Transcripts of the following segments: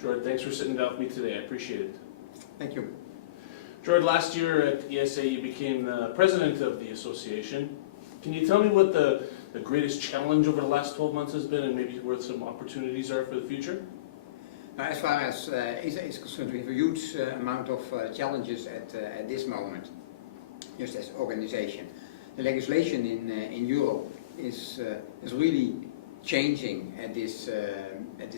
Gerard, thanks for sitting down with me today. I appreciate it. Thank you. Gerard, last year at ESA you became the president of the association. Can you tell me what the greatest challenge over the last 12 months has been and maybe where some opportunities are for the future? As far as ESA is concerned, we have a huge amount of challenges at this moment, just as organization. The legislation in Europe is really changing at this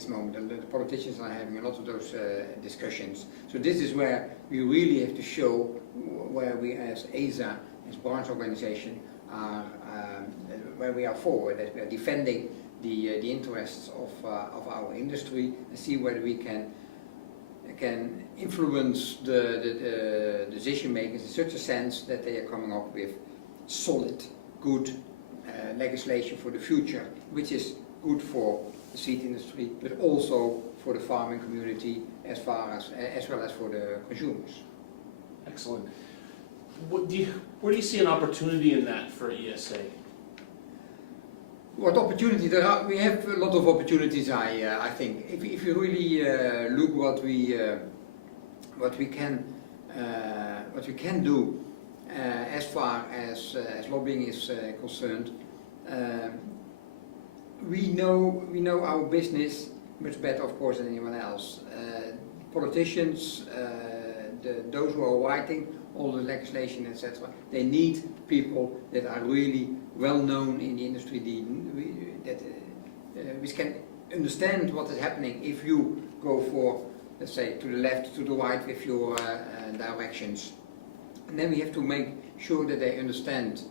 moment, and the politicians are having a lot of those discussions. So this is where we really have to show where we as ESA, as branch organization, are where we are forward, that we are defending the interests of our industry, and see whether we can influence the decision makers in such a sense that they are coming up with solid, good legislation for the future, which is good for the seed industry, but also for the farming community as well as for the consumers. Excellent. Where do you see an opportunity in that for ESA? What opportunity there are? We have a lot of opportunities. I think if you really look what we can do as far as lobbying is concerned, we know our business much better, of course, than anyone else. Politicians, those who are writing all the legislation, etc., they need people that are really well known in the industry, which can understand what is happening if you go for, let's say, to the left, to the right with your directions. And then we have to make sure that they understand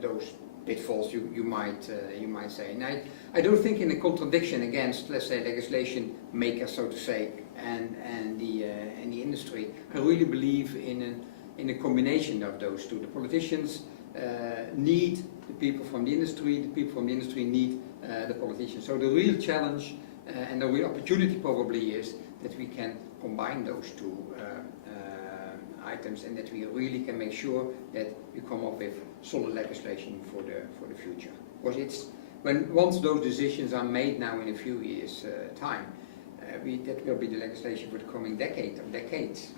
those pitfalls you might say. And I don't think in a contradiction against, let's say, legislation makers, so to say, and the industry. I really believe in a combination of those two. The politicians need the people from the industry need the politicians. So the real challenge and the real opportunity probably is that we can combine those two items, and that we really can make sure that we come up with solid legislation for the future. Because once those decisions are made now in a few years' time, that will be the legislation for the coming decade or decades.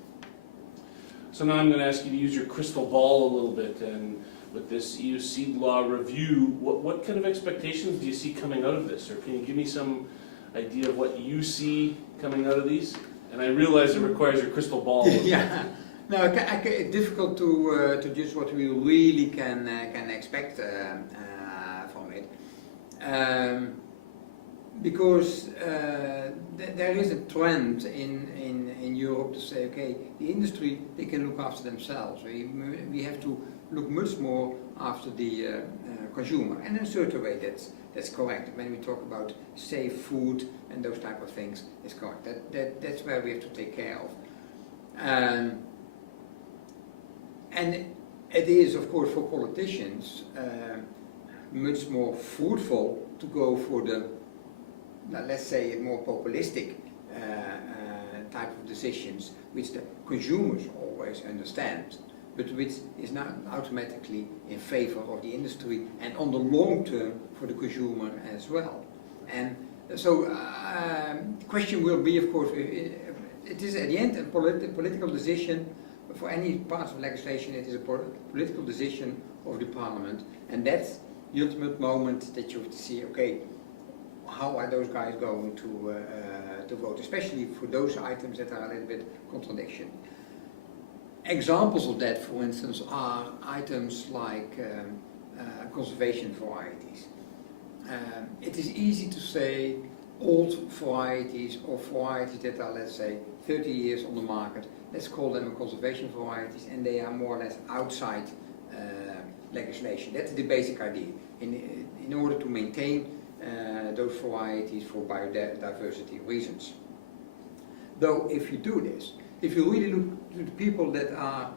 So now I'm going to ask you to use your crystal ball a little bit, and with this EU seed law review, what kind of expectations do you see coming out of this? Or can you give me some idea of what you see coming out of these? And I realize it requires your crystal ball. Yeah, no, it's difficult to judge what we really can expect from it. Because there is a trend in Europe to say, okay, the industry, they can look after themselves. We have to look much more after the consumer, and in a certain way that's correct. When we talk about safe food and those type of things, it's correct. That's where we have to take care of. And it is, of course, for politicians much more fruitful to go for the, let's say, more populistic type of decisions, which the consumers always understand, but which is not automatically in favor of the industry and on the long term for the consumer as well. And so the question will be, of course, it is at the end a political decision. For any part of legislation, it is a political decision of the parliament, and that's the ultimate moment that you have to see, okay, how are those guys going to vote, especially for those items that are a little bit contradiction. Examples of that, for instance, are items like conservation varieties. It is easy to say old varieties or varieties that are, let's say, 30 years on the market, let's call them conservation varieties, and they are more or less outside legislation. That's the basic idea. In order to maintain those varieties for biodiversity reasons. Though if you do this, if you really look to the people that are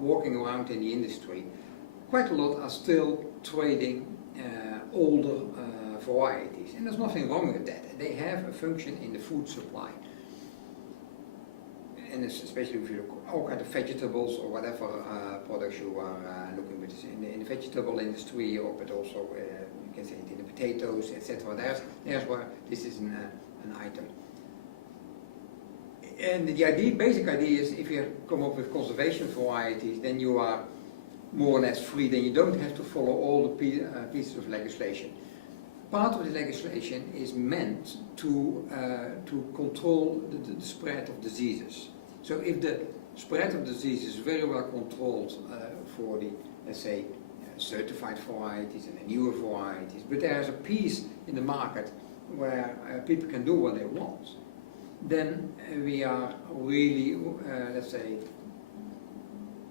walking around in the industry, quite a lot are still trading older varieties, and there's nothing wrong with that. They have a function in the food supply. And especially if you look at all kinds of vegetables or whatever products you are looking with in the vegetable industry, or but also you can say in the potatoes, etc. There's where this is an item. And the basic idea is, if you come up with conservation varieties, then you are more or less free. Then you don't have to follow all the pieces of legislation. Part of the legislation is meant to control the spread of diseases. So if the spread of disease is very well controlled for the, let's say, certified varieties and the newer varieties, but there is a piece in the market where people can do what they want, then we are really, let's say,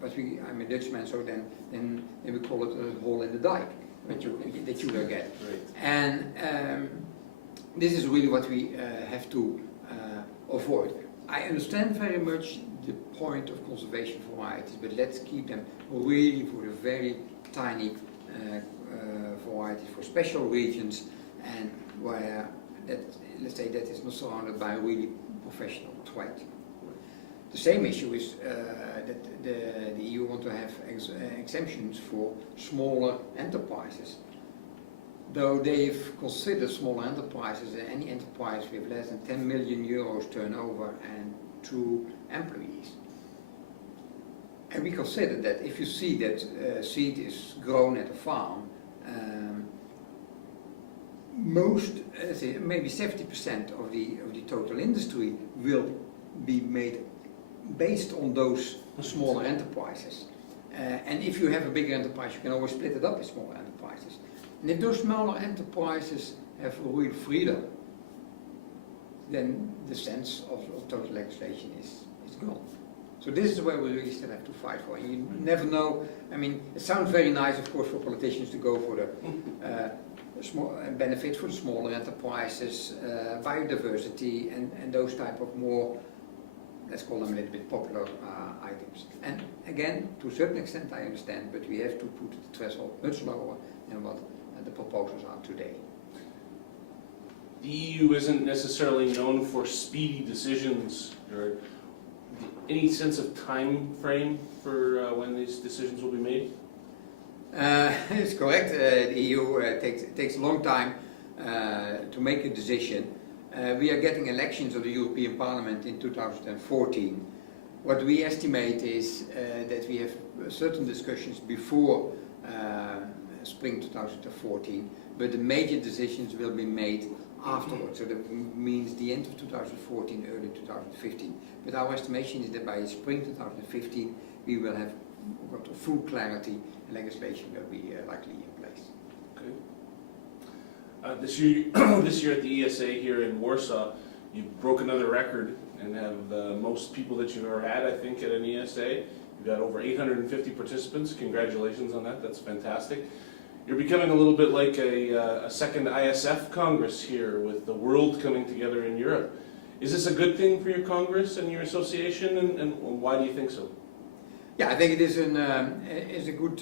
I'm a Dutchman, so then we call it a hole in the dike that you will get. Right. And this is really what we have to avoid. I understand very much the point of conservation varieties, but let's keep them really for the very tiny varieties, for special regions, and where that, let's say, that is not surrounded by a really professional trade. The same issue is that the EU want to have exemptions for smaller enterprises. Though they've considered smaller enterprises any enterprise with less than 10 million euros turnover and 2 employees. And we consider that if you see that seed is grown at a farm, most, say, maybe 70% of the total industry will be made based on those smaller enterprises. And if you have a bigger enterprise, you can always split it up in smaller enterprises. And if those smaller enterprises have real freedom, then the sense of total legislation is gone. So this is where we really still have to fight for. And you never know. I mean, it sounds very nice, of course, for politicians to go for the small benefit for the smaller enterprises, biodiversity, and those type of more, let's call them a little bit popular items. And again, to a certain extent I understand, but we have to put the threshold much lower than what the proposals are today. The EU isn't necessarily known for speedy decisions. Or any sense of time frame for when these decisions will be made? It's correct. The EU takes a long time to make a decision. We are getting elections of the European Parliament in 2014. What we estimate is that we have certain discussions before spring 2014, but the major decisions will be made afterwards. So that means the end of 2014, early 2015. But our estimation is that by spring 2015 we will have got full clarity and legislation will be likely in place. Okay. This year at the ESA here in Warsaw, you broke another record and have the most people that you've ever had, I think, at an ESA. You've got over 850 participants. Congratulations on that. That's fantastic. You're becoming a little bit like a second ISF Congress here, with the world coming together in Europe. Is this a good thing for your Congress and your association, and why do you think so? Yeah, I think it is a good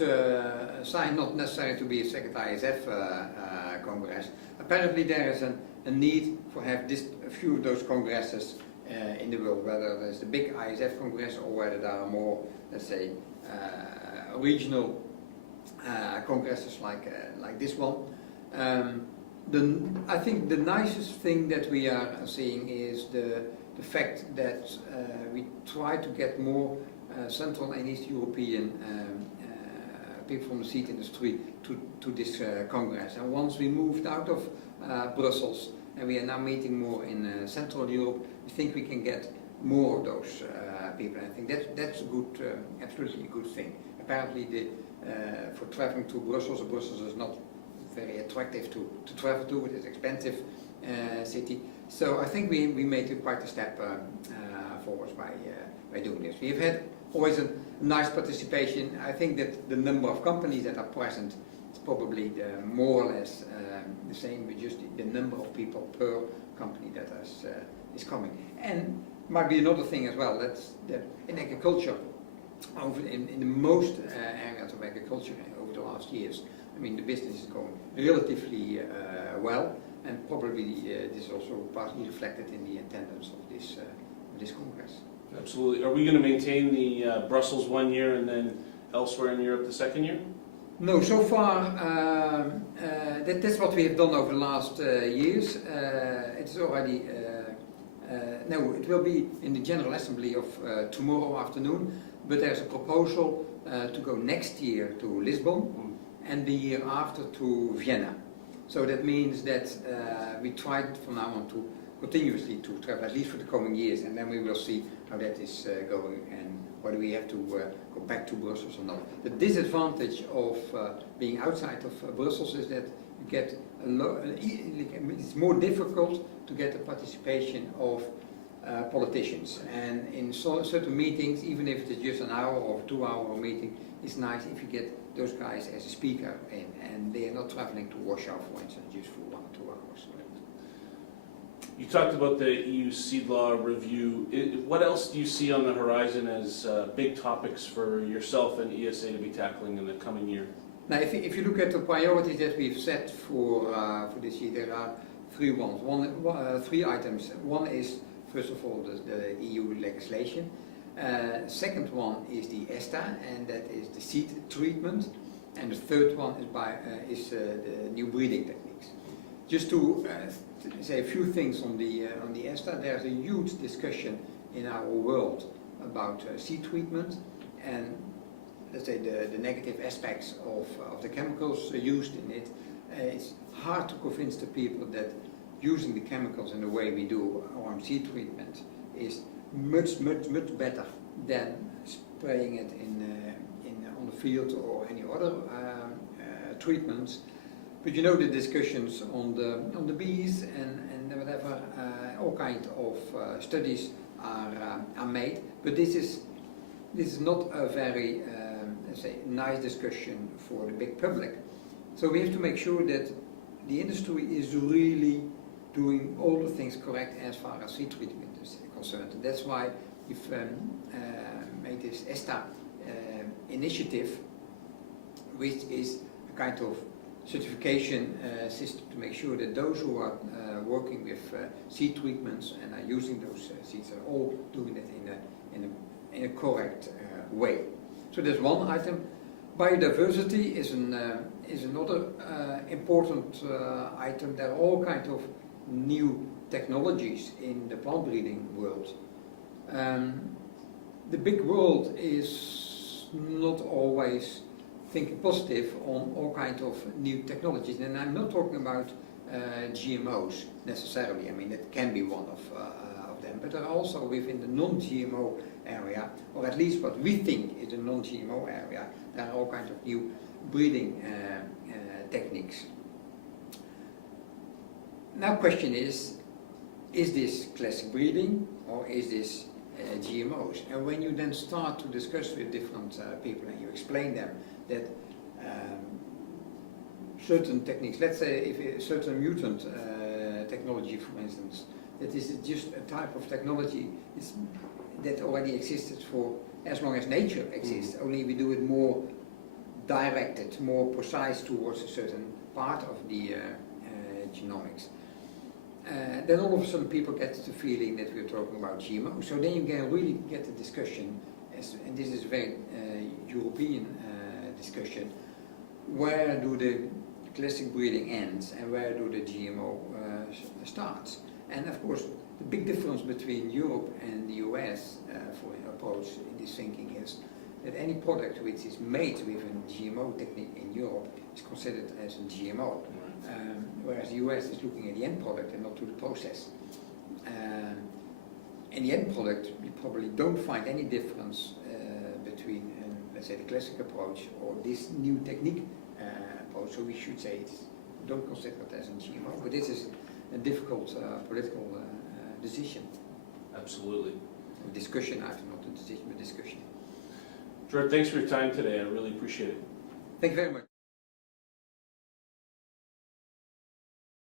sign, not necessarily to be a second ISF Congress. Apparently there is a need for have a few of those congresses in the world, whether there's the big ISF Congress or whether there are more, let's say, regional congresses like this one. I think the nicest thing that we are seeing is the fact that we try to get more Central and East European people from the seed industry to this Congress. And once we moved out of Brussels and we are now meeting more in Central Europe, we think we can get more of those people. And I think that's a good, absolutely a good thing. Apparently for traveling to Brussels is not very attractive to travel to. It is an expensive city. So I think we made quite a step forward by doing this. We've had always a nice participation. I think that the number of companies that are present is probably more or less the same, with just the number of people per company that is coming. And might be another thing as well, that in agriculture, in the most areas of agriculture over the last years, I mean, the business is going relatively well, and probably this is also partly reflected in the attendance of this Congress. Absolutely. Are we going to maintain the Brussels 1 year and then elsewhere in Europe the second year? No, so far that's what we have done over the last years. It's already no, it will be in the General Assembly of tomorrow afternoon. But there's a proposal to go next year to Lisbon and the year after to Vienna. So that means that we try from now on to continuously to travel, at least for the coming years, and then we will see how that is going and whether we have to go back to Brussels or not. The disadvantage of being outside of Brussels is that you get it's more difficult to get the participation of politicians, and in certain meetings, even if it's just an hour or 2 hour meeting, it's nice if you get those guys as a speaker in, and they are not traveling to Warsaw, for instance, just for 1 or 2 hours. You talked about the EU seed law review. What else do you see on the horizon as big topics for yourself and ESA to be tackling in the coming year? Now, if you look at the priorities that we've set for this year, there are three items. One is, first of all, the EU legislation. Second one is the ESTA, and that is the seed treatment. And the third one is the new breeding techniques. Just to say a few things on the ESTA, there's a huge discussion in our world about seed treatment and, let's say, the negative aspects of the chemicals used in it. It's hard to convince the people that using the chemicals in the way we do around seed treatment is much better than spraying it on the field or any other treatments. But you know the discussions on the bees and whatever, all kinds of studies are made. But this is not a very let's say nice discussion for the big public. So we have to make sure that the industry is really doing all the things correct as far as seed treatment is concerned. And that's why we've made this ESTA initiative, which is a kind of certification system to make sure that those who are working with seed treatments and are using those seeds are all doing it in a correct way. So there's one item. Biodiversity is another important item. There are all kinds of new technologies in the plant breeding world. The big world is not always thinking positive on all kinds of new technologies, and I'm not talking about GMOs necessarily. I mean, it can be one of them, but there are also within the non-GMO area, or at least what we think is the non-GMO area, there are all kinds of new breeding techniques. Now, question is this classic breeding or is this GMOs? And when you then start to discuss with different people and you explain them that certain techniques, let's say if a certain mutant technology, for instance, that is just a type of technology that already existed for as long as nature exists, only we do it more directed, more precise towards a certain part of the genomics. Then all of a sudden people get the feeling that we're talking about GMO. So then you can really get the discussion, and this is a very European discussion, where do the classic breeding ends and where do the GMO starts? And of course, the big difference between Europe and the US for an approach in this thinking is that any product which is made with a GMO technique in Europe is considered as a GMO. Whereas the US is looking at the end product and not to the process. In the end product, you probably don't find any difference between, let's say, the classic approach or this new technique approach. So we should say don't consider it as a GMO, but this is a difficult political decision. Absolutely. A discussion item, not a decision, but discussion. Gerard, thanks for your time today. I really appreciate it. Thank you very much.